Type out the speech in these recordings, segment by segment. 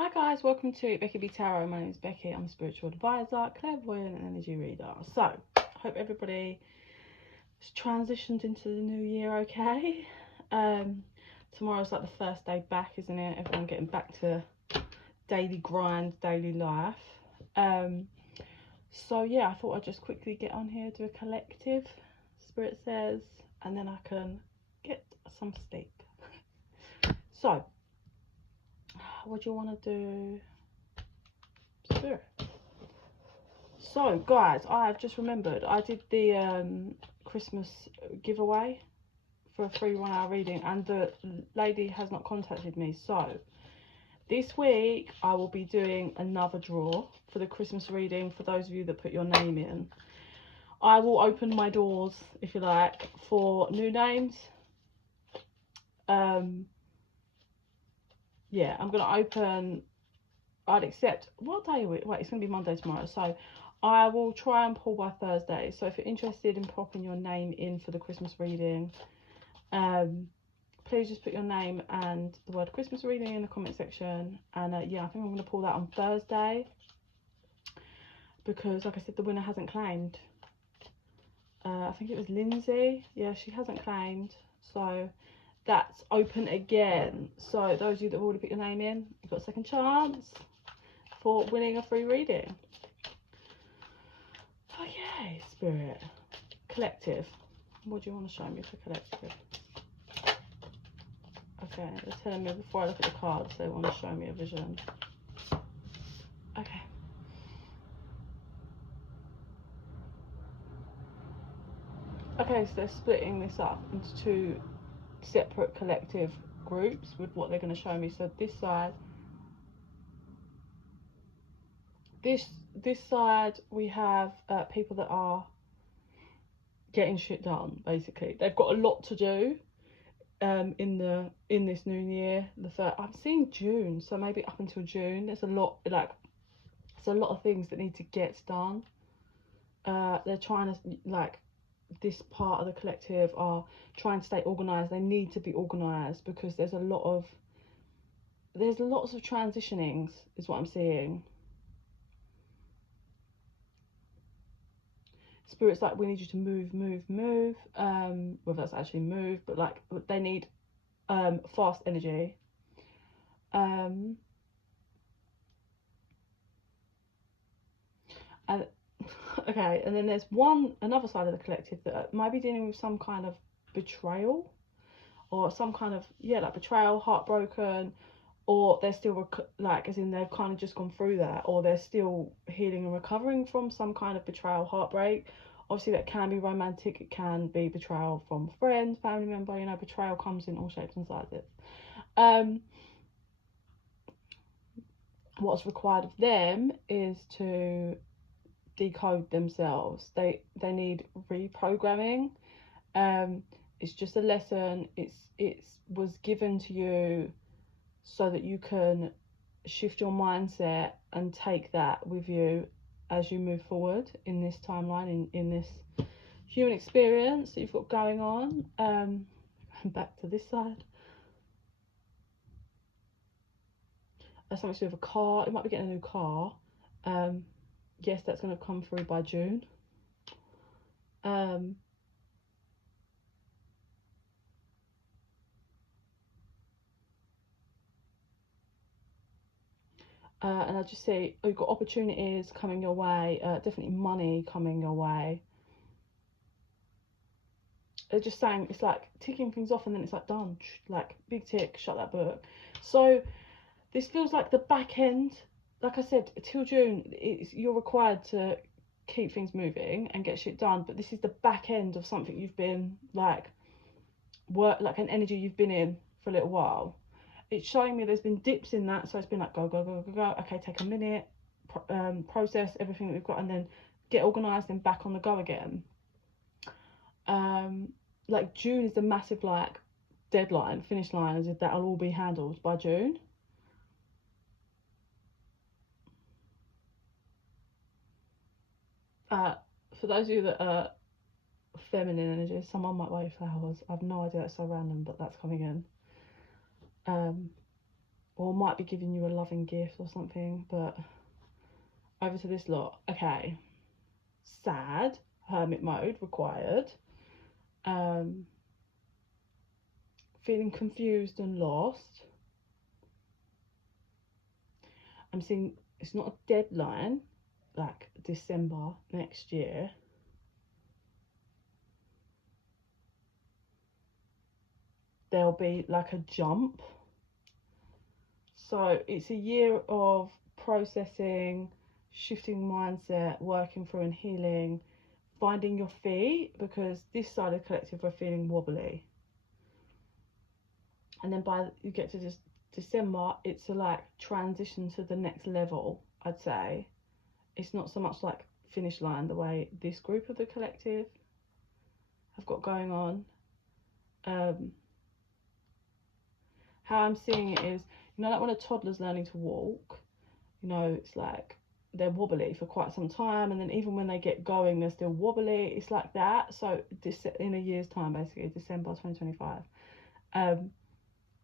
Hi guys, welcome to Becky Tarot. My name is Becky. I'm a spiritual advisor, clairvoyant and energy reader. So, hope everybody has transitioned into the new year okay. Tomorrow's like the first day back, isn't it? Everyone getting back to daily grind, daily life. So yeah, I thought I'd just quickly get on here, do a collective, Spirit says, and then I can get some sleep. So, what do you want to do, Spirit? So guys, I've just remembered I did the Christmas giveaway for a free 1 hour reading, and the lady has not contacted me. So this week I will be doing another draw for the Christmas reading. For those of you that put your name in, I will open my doors, if you like, for new names. Yeah, I'm gonna open. I'd accept, what day are we? Wait, it's gonna be Monday tomorrow, so I will try and pull by Thursday. So if you're interested in popping your name in for the Christmas reading, please just put your name and the word Christmas reading in the comment section. And yeah, I think I'm going to pull that on Thursday, because like I said, the winner hasn't claimed. I think it was Lindsay. Yeah, she hasn't claimed, so that's open again. So those of you that have already put your name in, you've got a second chance for winning a free reading. Okay, Spirit. Collective. What do you want to show me for collective? Okay, they're telling me before I look at the cards, they want to show me a vision. Okay. Okay, so they're splitting this up into two separate collective groups with what they're going to show me. So this side, this side, we have people that are getting shit done. Basically, they've got a lot to do in this new year. I'm seeing June, so maybe up until June there's a lot, like there's a lot of things that need to get done. They're trying to, like, this part of the collective are trying to stay organized. They need to be organized because there's lots of transitionings is what I'm seeing. Spirit's like, we need you to move, well, that's actually move, but like they need fast energy. And okay, and then there's another side of the collective that might be dealing with some kind of betrayal, or some kind of, yeah, like betrayal, heartbroken, or they're still like, as in they've kind of just gone through that, or they're still healing and recovering from some kind of betrayal, heartbreak. Obviously that can be romantic, it can be betrayal from friends, family member, you know, betrayal comes in all shapes and sizes. What's required of them is to decode themselves. They need reprogramming. It's just a lesson. It was given to you so that you can shift your mindset and take that with you as you move forward in this timeline, in this human experience that you've got going on. Back to this side. Something to do with a car. It might be getting a new car. Yes, that's going to come through by June. And I just see, you've got opportunities coming your way, definitely money coming your way. They're just saying it's like ticking things off, and then it's like done, like big tick, shut that book. So this feels like the back end. Like I said, till June, you're required to keep things moving and get shit done, but this is the back end of something you've been like an energy you've been in for a little while. It's showing me there's been dips in that, so it's been like go. Okay, take a minute, process everything that we've got, and then get organized and back on the go again. Like June is the massive like deadline, finish line, as if that'll all be handled by June. For those of you that are feminine energy, someone might wave flowers. I have no idea, it's so random, but that's coming in. or might be giving you a loving gift or something. But over to this lot. Okay, sad, hermit mode required. Feeling confused and lost. I'm seeing it's not a deadline like December next year. There'll be like a jump. So it's a year of processing, shifting mindset, working through and healing, finding your feet, because this side of the collective are feeling wobbly. And then by you get to just December, it's a like transition to the next level, I'd say. It's not so much like finish line the way this group of the collective have got going on. How I'm seeing it is, you know, like when a toddler's learning to walk, you know, it's like they're wobbly for quite some time, and then even when they get going, they're still wobbly. It's like that. So this, in a year's time, basically, December 2025,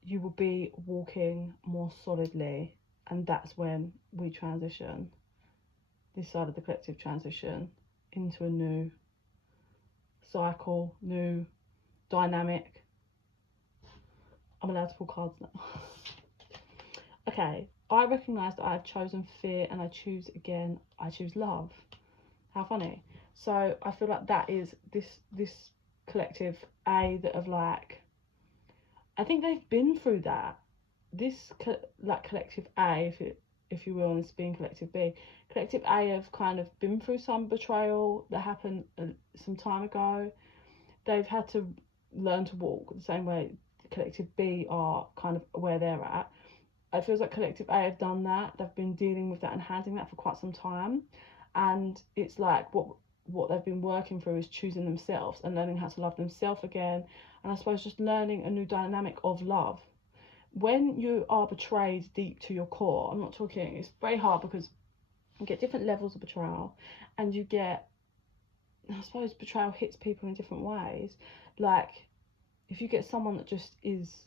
you will be walking more solidly, and that's when we transition, this side of the collective transition into a new cycle, new dynamic. I'm allowed to pull cards now. Okay, I recognise that I've chosen fear and I choose love. How funny. So I feel like that is this collective A that have like, I think they've been through that. This like collective A, if you will, and this being collective B. Collective A have kind of been through some betrayal that happened some time ago. They've had to learn to walk the same way collective B are kind of where they're at. It feels like collective A have done that. They've been dealing with that and handling that for quite some time, and it's like what they've been working through is choosing themselves and learning how to love themselves again, and I suppose just learning a new dynamic of love. When you are betrayed deep to your core, I'm not talking, it's very hard because you get different levels of betrayal, and you get, I suppose betrayal hits people in different ways. Like if you get someone that just is,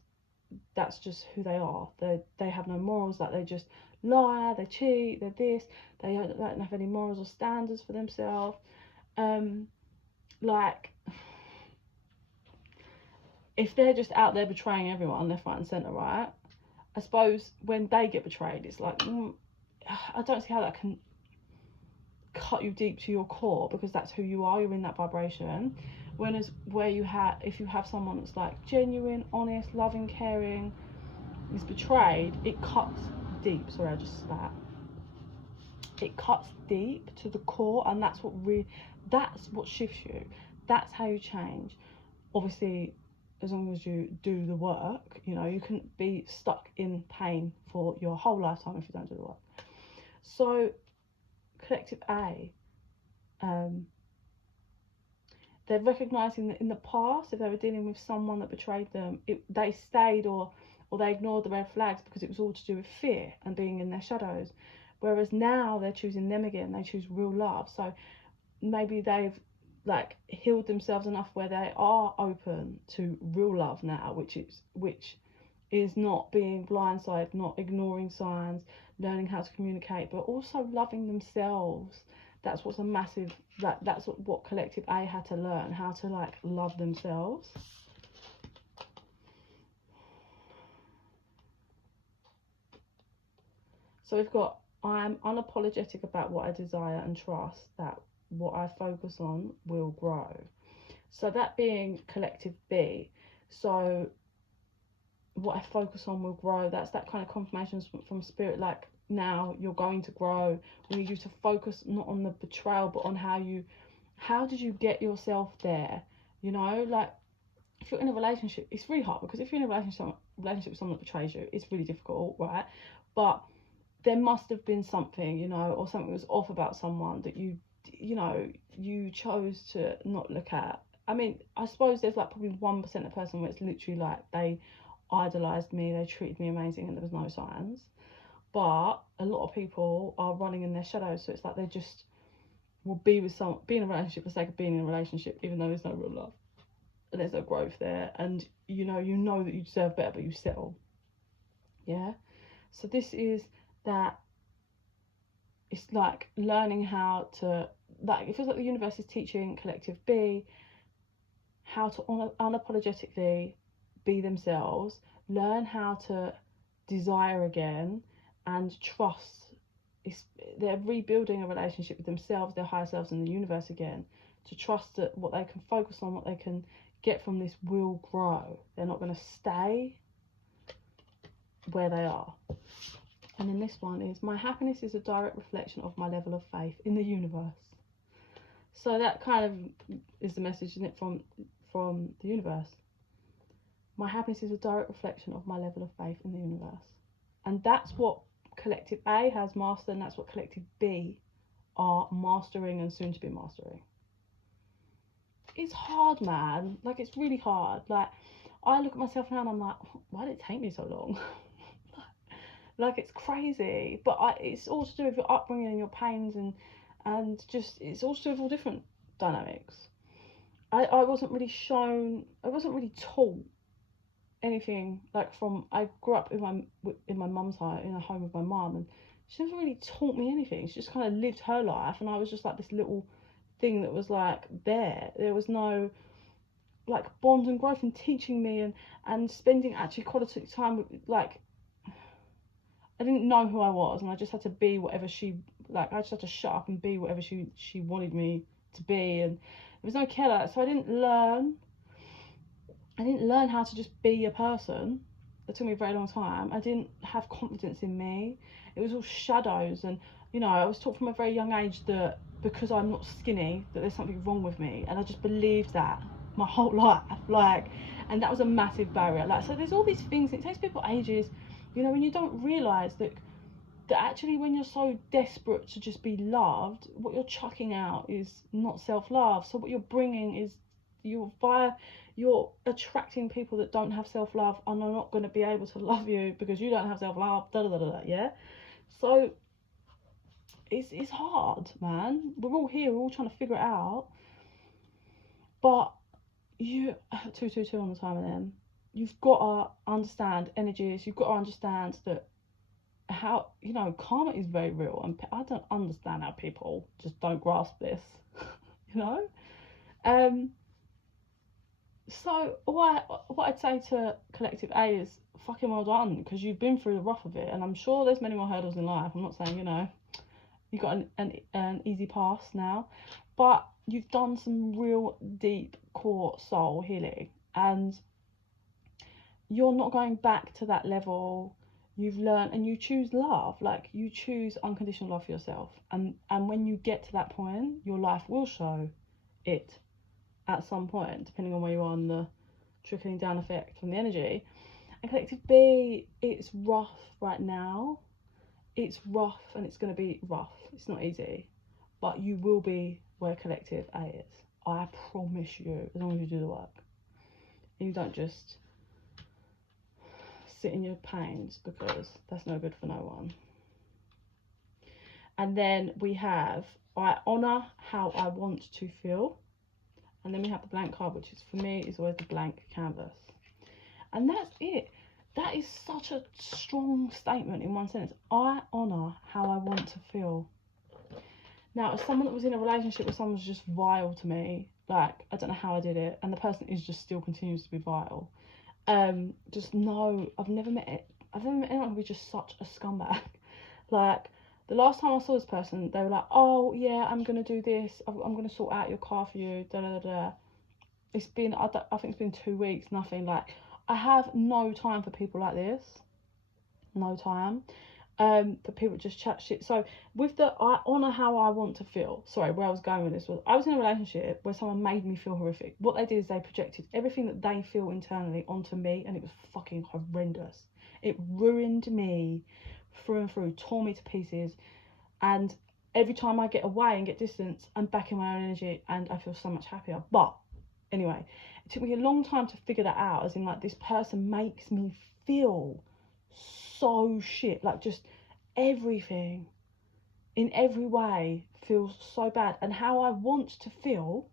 that's just who they are, they have no morals, like they just lie, they cheat, they're this, they don't have any morals or standards for themselves. Like if they're just out there betraying everyone left, right and centre, right, I suppose when they get betrayed, it's like I don't see how that can cut you deep to your core, because that's who you are, you're in that vibration. Whereas if you have someone that's like genuine, honest, loving, caring, is betrayed, it cuts deep. Sorry, I just spat. It cuts deep to the core, and that's what shifts you. That's how you change. Obviously, as long as you do the work, you know, you can be stuck in pain for your whole lifetime if you don't do the work. So collective A, they're recognising that in the past, if they were dealing with someone that betrayed them, they stayed or they ignored the red flags because it was all to do with fear and being in their shadows. Whereas now they're choosing them again, they choose real love. So maybe they've like healed themselves enough where they are open to real love now, which is not being blindsided, not ignoring signs, learning how to communicate, but also loving themselves. That's what's a massive, that's what collective A had to learn, how to like love themselves. So we've got, I'm unapologetic about what I desire and trust that what I focus on will grow. So that being collective B. So what I focus on will grow. That's that kind of confirmation from spirit, like now you're going to grow. We need you to focus not on the betrayal, but on how did you get yourself there? You know, like if you're in a relationship, it's really hard, because if you're in a relationship with someone that betrays you, it's really difficult, right? But there must have been something, you know, or something was off about someone that you chose to not look at. I mean, I suppose there's like probably 1% of person where it's literally like they idolised me, they treated me amazing, and there was no signs. But a lot of people are running in their shadows, so it's like they just will be in a relationship for the sake of being in a relationship, even though there's no real love and there's no growth there, and you know that you deserve better, but you settle. Yeah. So this is that it's like learning how to, like, it feels like the universe is teaching collective B how to unapologetically be themselves, learn how to desire again and trust. They're rebuilding a relationship with themselves, their higher selves, and the universe again, to trust that what they can focus on, what they can get from this will grow. They're not going to stay where they are. And then this one is, my happiness is a direct reflection of my level of faith in the universe. So that kind of is the message, isn't it, from the universe. My happiness is a direct reflection of my level of faith in the universe. And that's what collective A has mastered, and that's what collective B are mastering and soon to be mastering. It's hard, man. Like, it's really hard. Like, I look at myself now and I'm like, why did it take me so long? Like, it's crazy. But it's all to do with your upbringing and your pains, and just, it's all to do with all different dynamics. I wasn't really shown, I wasn't really taught anything, like, from, I grew up in my mum's house, in a home with my mum, and she never really taught me anything. She just kind of lived her life, and I was just like this little thing that was like there was no like bond and growth and teaching me and spending actually quality time with, like, I didn't know who I was, and I just had to be whatever she, like, I just had to shut up and be whatever she wanted me to be, and there was no care like that. So I didn't learn how to just be a person. It took me a very long time. I didn't have confidence in me. It was all shadows, and you know, I was taught from a very young age that because I'm not skinny that there's something wrong with me, and I just believed that my whole life, like, and that was a massive barrier. Like, so there's all these things, it takes people ages, you know, when you don't realise that actually when you're so desperate to just be loved, what you're chucking out is not self-love. So what you're bringing is you're attracting people that don't have self-love and are not going to be able to love you because you don't have self-love, yeah. So it's hard, man. We're all here, we're all trying to figure it out, but you 222 on the time, and then you've got to understand energies. You've got to understand that how, you know, karma is very real, and I don't understand how people just don't grasp this. You know. So what I'd say to collective A is fucking well done, because you've been through the rough of it, and I'm sure there's many more hurdles in life. I'm not saying, you know, you got an easy pass now, but you've done some real deep core soul healing, and you're not going back to that level. You've learned, and you choose love, like you choose unconditional love for yourself, and when you get to that point, your life will show it at some point, depending on where you are on the trickling down effect from the energy. And collective B, it's rough right now. It's rough, and it's going to be rough. It's not easy, but you will be where collective A is. I promise you, as long as you do the work. And you don't just sit in your pains, because that's no good for no one. And then we have, I honour how I want to feel. And then we have the blank card, which is, for me, is always the blank canvas. And that's it. That is such a strong statement in one sentence. I honour how I want to feel. Now, as someone that was in a relationship where someone was just vile to me, like, I don't know how I did it, and the person is just still continues to be vile. Just know, I've never met anyone who was just such a scumbag. Like, the last time I saw this person, they were like, oh yeah, I'm gonna do this, I'm gonna sort out your car for you, da da da. It's been, I think it's been 2 weeks, nothing. Like, I have no time for people like this. No time. For people to just chat shit. So with the I honour how I want to feel, sorry, where I was going with this was, I was in a relationship where someone made me feel horrific. What they did is they projected everything that they feel internally onto me, and it was fucking horrendous. It ruined me through and through, tore me to pieces, and every time I get away and get distance, I'm back in my own energy and I feel so much happier. But anyway, it took me a long time to figure that out, as in, like, this person makes me feel so shit, like, just everything in every way feels so bad. And how I want to feel,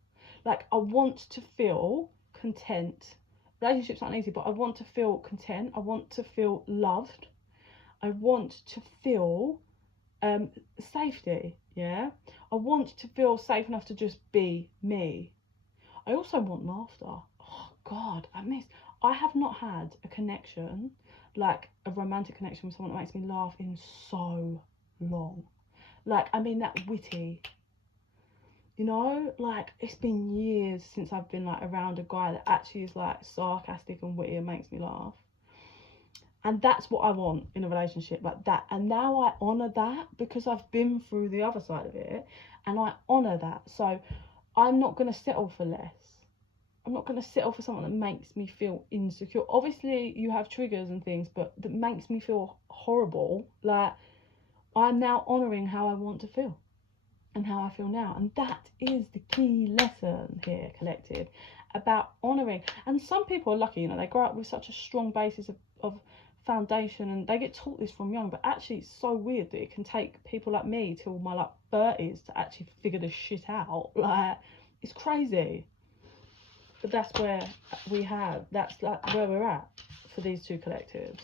like, I want to feel content. Relationships aren't easy, but I want to feel content. I want to feel loved. I want to feel safety, yeah? I want to feel safe enough to just be me. I also want laughter. Oh God, I have not had a connection, like a romantic connection with someone that makes me laugh in so long. Like, I mean that witty, you know, like it's been years since I've been like around a guy that actually is like sarcastic and witty and makes me laugh. And that's what I want in a relationship, like that. And now I honour that because I've been through the other side of it, and I honour that. So I'm not going to settle for less. I'm not going to settle for something that makes me feel insecure. Obviously, you have triggers and things, but that makes me feel horrible. Like, I'm now honouring how I want to feel and how I feel now. And that is the key lesson here, collective, about honouring. And some people are lucky, you know, they grow up with such a strong basis of foundation, and they get taught this from young. But actually, it's so weird that it can take people like me till my like 30s to actually figure this shit out. Like, it's crazy. But that's where that's like where we're at for these two collectives.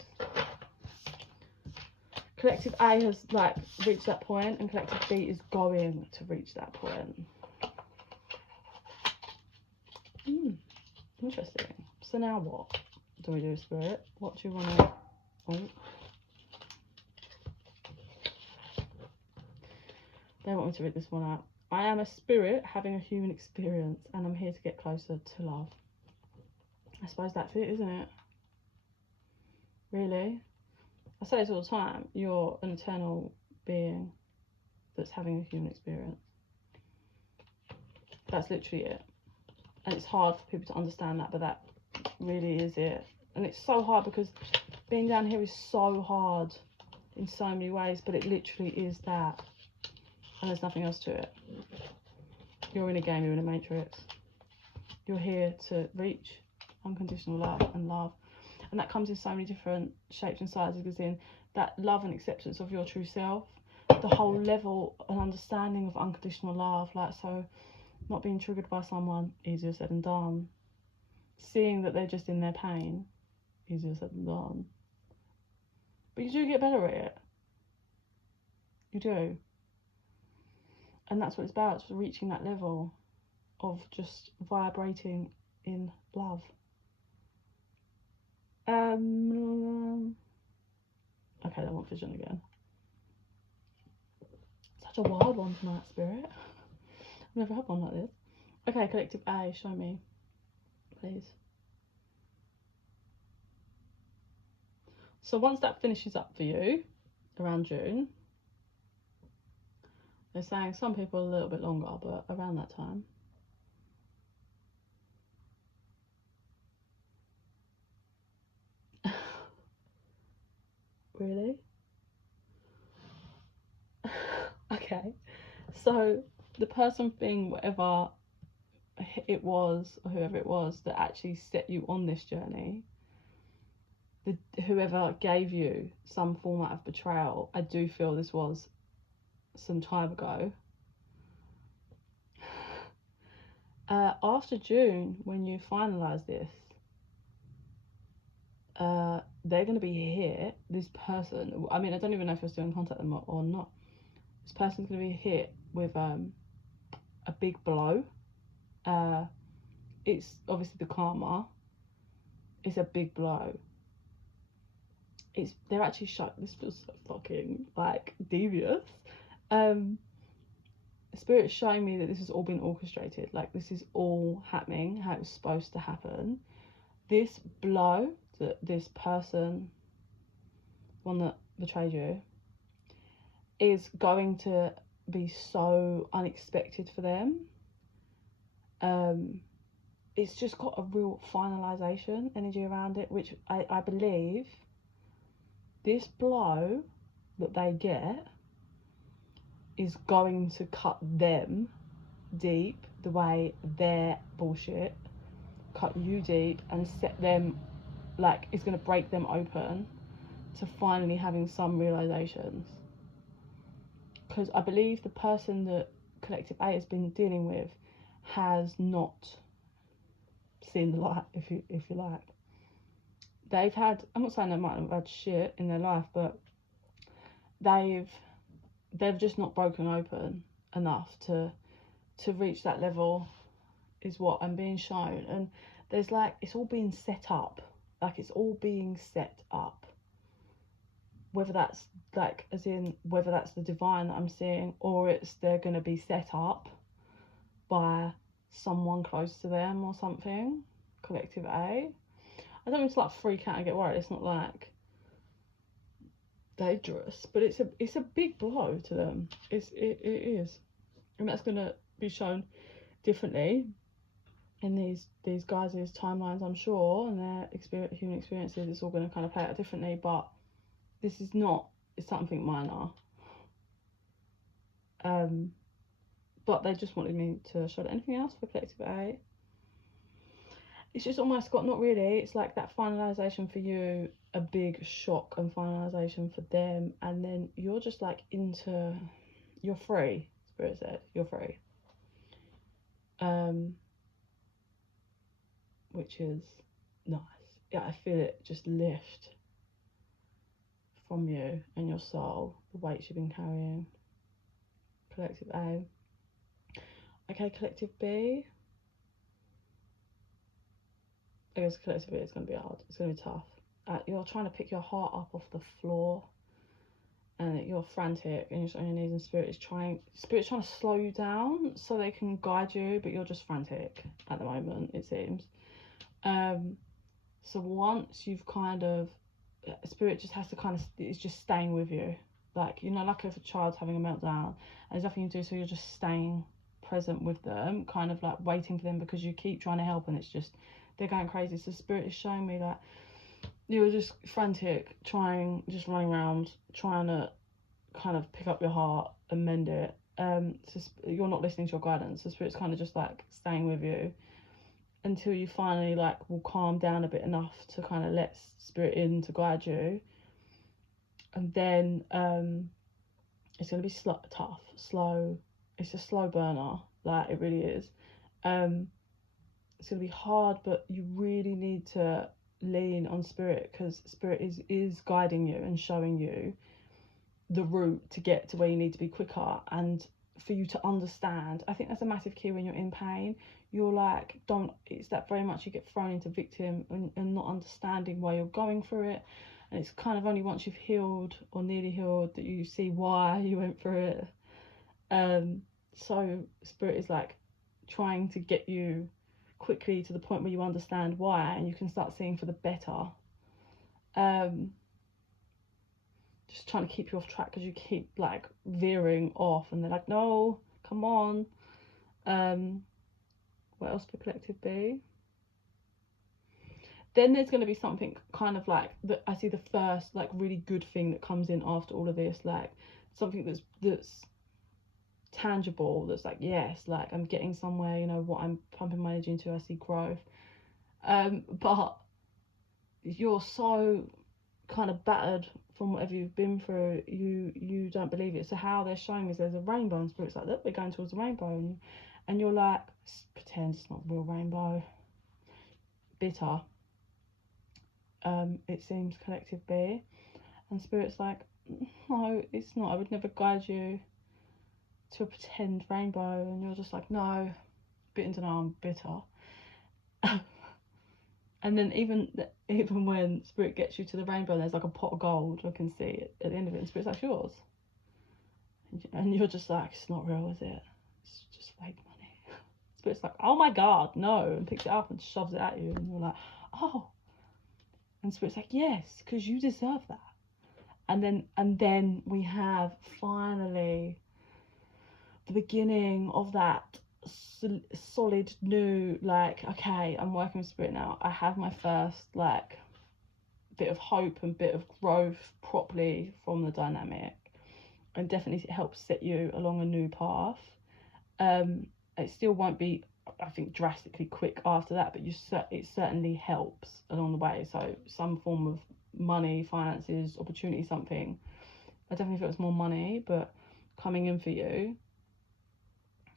Collective A has like reached that point, and collective B is going to reach that point. Interesting. So now what do we do, Spirit? What do you want to... Oh. They want me to read this one out. I am a spirit having a human experience, and I'm here to get closer to love. I suppose that's it, isn't it? Really? I say this all the time. You're an eternal being that's having a human experience. That's literally it. And it's hard for people to understand that, but that really is it. And it's so hard because being down here is so hard in so many ways, but it literally is that. And there's nothing else to it. You're in a game, you're in a matrix. You're here to reach unconditional love and love. And that comes in so many different shapes and sizes, as in that love and acceptance of your true self, the whole level and understanding of unconditional love, like, so not being triggered by someone, easier said than done. Seeing that they're just in their pain, easier said than done. But you do get better at it. You do. And that's what it's about, just reaching that level of just vibrating in love. Okay, I want vision again. Such a wild one tonight, Spirit. I've never had one like this. Okay, collective A, show me, please. So once that finishes up for you, around June, they're saying some people a little bit longer, but around that time. Really? Okay. So the person thing, whatever it was, or whoever it was that actually set you on this journey, whoever gave you some format of betrayal, I do feel this was some time ago. After June, when you finalise this, they're going to be here. This person, I mean, I don't even know if you're still in contact with them or not. This person's going to be hit with a big blow. It's obviously the karma. It's a big blow. They're actually shocked. This feels so fucking like devious. Spirit's showing me that this has all been orchestrated. Like, this is all happening how it's supposed to happen. This blow that this person, one that betrayed you, is going to be so unexpected for them. It's just got a real finalization energy around it, which I believe this blow that they get is going to cut them deep the way their bullshit cut you deep, and set them, like, it's going to break them open to finally having some realizations. Because I believe the person that collective A has been dealing with has not seen the light, if you like. They've had, I'm not saying they might have had shit in their life, but they've just not broken open enough to reach that level, is what I'm being shown. And there's like, it's all being set up, like it's all being set up, whether that's like, as in whether that's the divine that I'm seeing, or it's they're going to be set up by someone close to them or something. Collective A. I don't mean to like freak out and get worried. It's not like dangerous, but it's a big blow to them. It is, and that's going to be shown differently in these guys' timelines, I'm sure, and their human experiences. It's all going to kind of play out differently, but this is not, it's something minor. But they just wanted me to show that. Anything else for collective A? It's just almost got, not really, it's like that finalization for you, a big shock and finalization for them, and then you're just like you're free. Spirit said you're free, which is nice. Yeah, I feel it just lift from you and your soul, the weights you've been carrying. Collective A. Okay, collective B. I guess collective B is going to be hard. It's going to be tough. You're trying to pick your heart up off the floor, and you're frantic, and you're on your knees, and Spirit's trying to slow you down so they can guide you, but you're just frantic at the moment, it seems. So once you've kind of, Spirit just has to kind of, it's just staying with you, like, you know, like if a child's having a meltdown and there's nothing you can do, so you're just staying present with them, kind of like waiting for them, because you keep trying to help and it's just, they're going crazy. So Spirit is showing me that you were just frantic, just running around, trying to kind of pick up your heart and mend it. So you're not listening to your guidance. So Spirit's kind of just like staying with you until you finally like will calm down a bit enough to kind of let Spirit in to guide you. And then it's going to be tough, slow. It's a slow burner, like it really is. It's going to be hard, but you really need to lean on Spirit, because Spirit is guiding you and showing you the route to get to where you need to be quicker, and for you to understand. I think that's a massive key when you're in pain. You're like, it's that very much you get thrown into victim and not understanding why you're going through it. And it's kind of only once you've healed or nearly healed that you see why you went through it. So Spirit is like trying to get you quickly to the point where you understand why, and you can start seeing for the better. Just trying to keep you off track, because you keep like veering off, and they're like, no, come on. What else for collective B? Then there's going to be something kind of like that. I see the first like really good thing that comes in after all of this, like something that's tangible, that's like, yes, like I'm getting somewhere, you know, what I'm pumping my energy into, I see growth. But you're so kind of battered from whatever you've been through, you don't believe it. So how they're showing is there's a rainbow, and Spirit's like, look, we're going towards the rainbow, and you're like, pretend it's not a real rainbow. Bitter. It seems collective B, and Spirit's like, no, it's not. I would never guide you to a pretend rainbow. And you're just like, no, bit into I'm bitter. And then even when Spirit gets you to the rainbow, there's like a pot of gold, I can see it at the end of it, and Spirit's like, yours. And you're just like, it's not real, is it? It's just fake money. Spirit's like, oh my god, no, and picks it up and shoves it at you, and you're like, oh. And Spirit's like, yes, because you deserve that. And then we have finally the beginning of that solid new, like, okay, I'm working with Spirit now. I have my first like bit of hope and bit of growth properly from the dynamic, and definitely it helps set you along a new path. It still won't be, I think, drastically quick after that, but it certainly helps along the way. So some form of money, finances, opportunity, something. I definitely feel it's more money, but coming in for you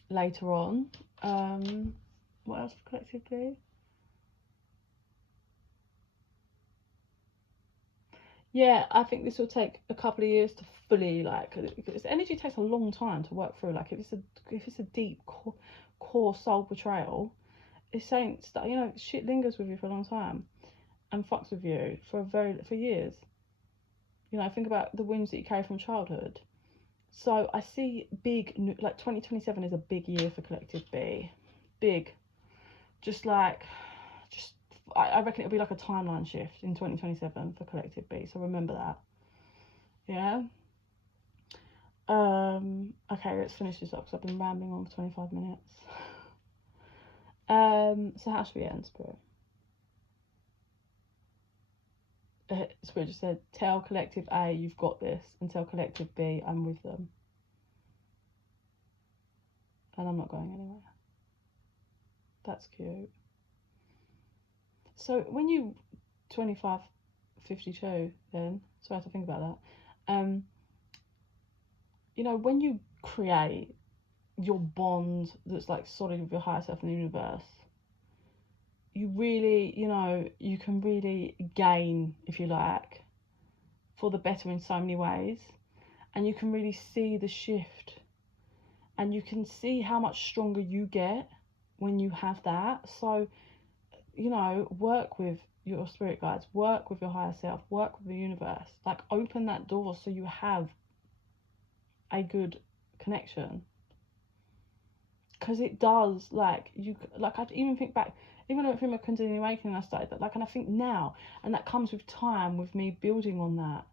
later on. What else for collective B? Yeah, I think this will take a couple of years to fully, like, because energy takes a long time to work through. Like, if it's a deep core soul betrayal, it's saying stuff, you know, shit lingers with you for a long time and fucks with you for years. You know, think about the wounds that you carry from childhood. So I see like 2027 is a big year for collective B. Big. Just I reckon it'll be like a timeline shift in 2027 for collective B. So remember that. Yeah. Okay, let's finish this up because I've been rambling on for 25 minutes. So how should we end, Spirit? Spirit just said, tell collective A you've got this, and tell collective B I'm with them. And I'm not going anywhere. That's cute. So when you 2552 then, so I have to think about that. You know, when you create your bond that's like solid with your higher self in the universe, you really, you know, you can really gain, if you like, for the better in so many ways. And you can really see the shift. And you can see how much stronger you get when you have that. So, you know, work with your spirit guides, work with your higher self, work with the universe. Like, open that door so you have a good connection. Because it does, like, I even think back, even through my Kundalini Awakening, I started that, like, and I think now, and that comes with time, with me building on that.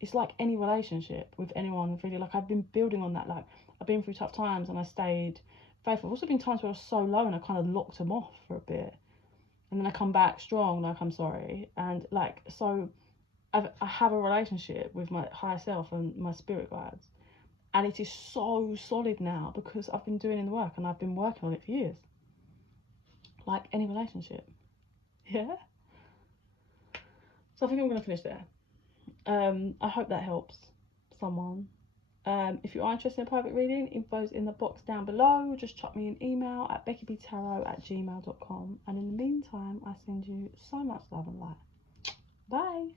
It's like any relationship with anyone, really. Like, I've been building on that. Like, I've been through tough times and I stayed faithful. There's also been times where I was so low and I kind of locked them off for a bit. And then I come back strong, like, I'm sorry. And, like, so I have a relationship with my higher self and my spirit guides. And it is so solid now because I've been doing the work and I've been working on it for years. Like any relationship. Yeah? So I think I'm going to finish there. I hope that helps someone. If you are interested in a private reading, info's in the box down below. Just chuck me an email at bekibtarot@gmail.com. And in the meantime, I send you so much love and light. Bye.